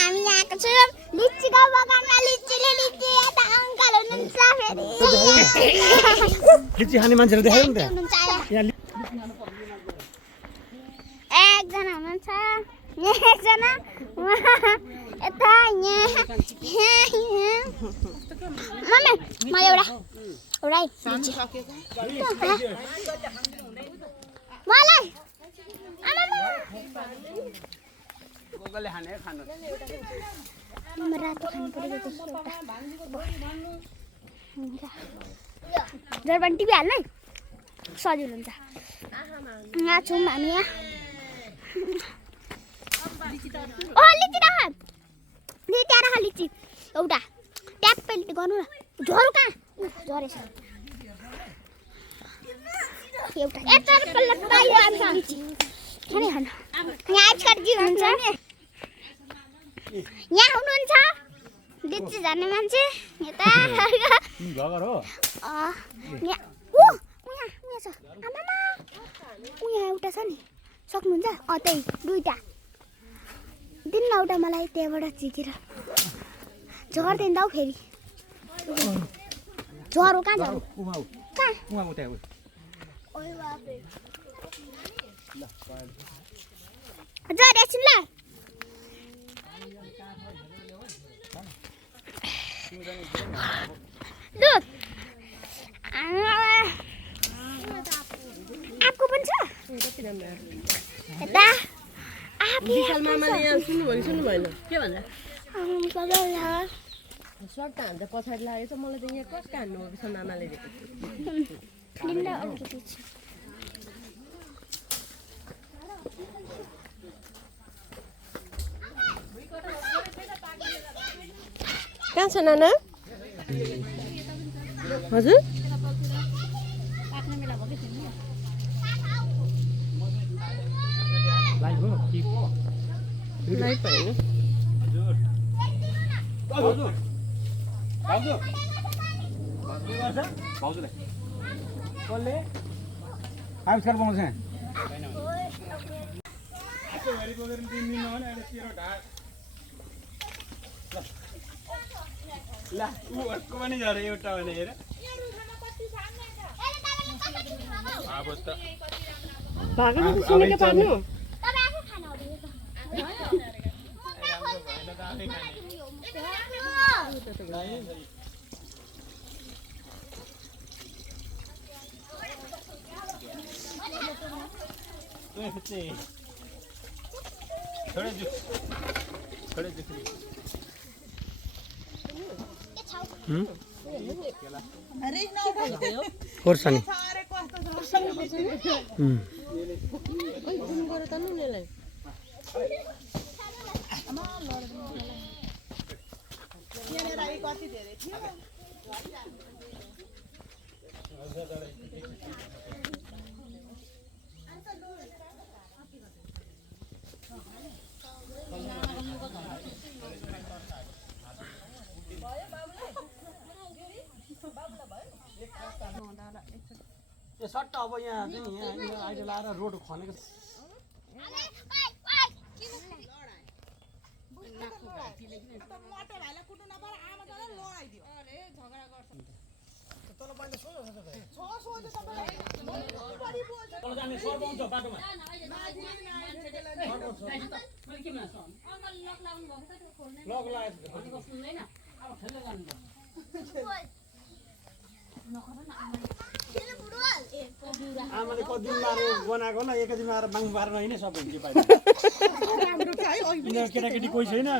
हामी आएको छौँ लिचीको बगानमा लिचीले लिची यता अङ्कल हुनुहुन्छ फेरि लिची खाने मान्छेहरू देखायो नि त यहाँ एकजना हुनुहुन्छ एकजना यता मम्मी मलाई एउटा मलाई रातो खानु परेको जर्बन टिभी हाल्नु है सजिलो हुन्छ यहाँ छौँ हामी यहाँ लिची राख लिची एउटा ट्याप्पै गर्नु न झरो कहाँ झरेछ एउटा यता लिची खाने खानु यहाँ आइसकर्जी हुनुहुन्छ यहाँ हुनुहुन्छ लिची जाने मान्छे यता घर हो यहाँ एउटा छ नि सक्नुहुन्छ त्यही दुईटा दिनु न एउटा मलाई त्यहाँबाट झिकेर झर्दैन त हौ फेरि झरो कहाँ झरो झरेछौँ ल आँपको पनि छ यता विशाल मामाले यहाँ सुन्नु भएन के भन्छ सर्ट हान्छ पछाडि लागेछ मलाई त यहाँ कसको हान्नु हो विशाल मामाले कहाँ छ नाना हजुर लाइट भएन आविष्कार पाउँछ ल उसको पनि झरे एउटा भने हेर अब त भागेर सुने के पार्नु खोर्सानी यो सट्ट अब यहाँ चाहिँ नि यहाँ अहिले लाएर रोड खनेको आमाले कति दिन मारेर बनाएको ल एक दिन आएर बाङ पारेर होइन सबै हुन्छ पाइन्छ केटाकेटी कोही छैन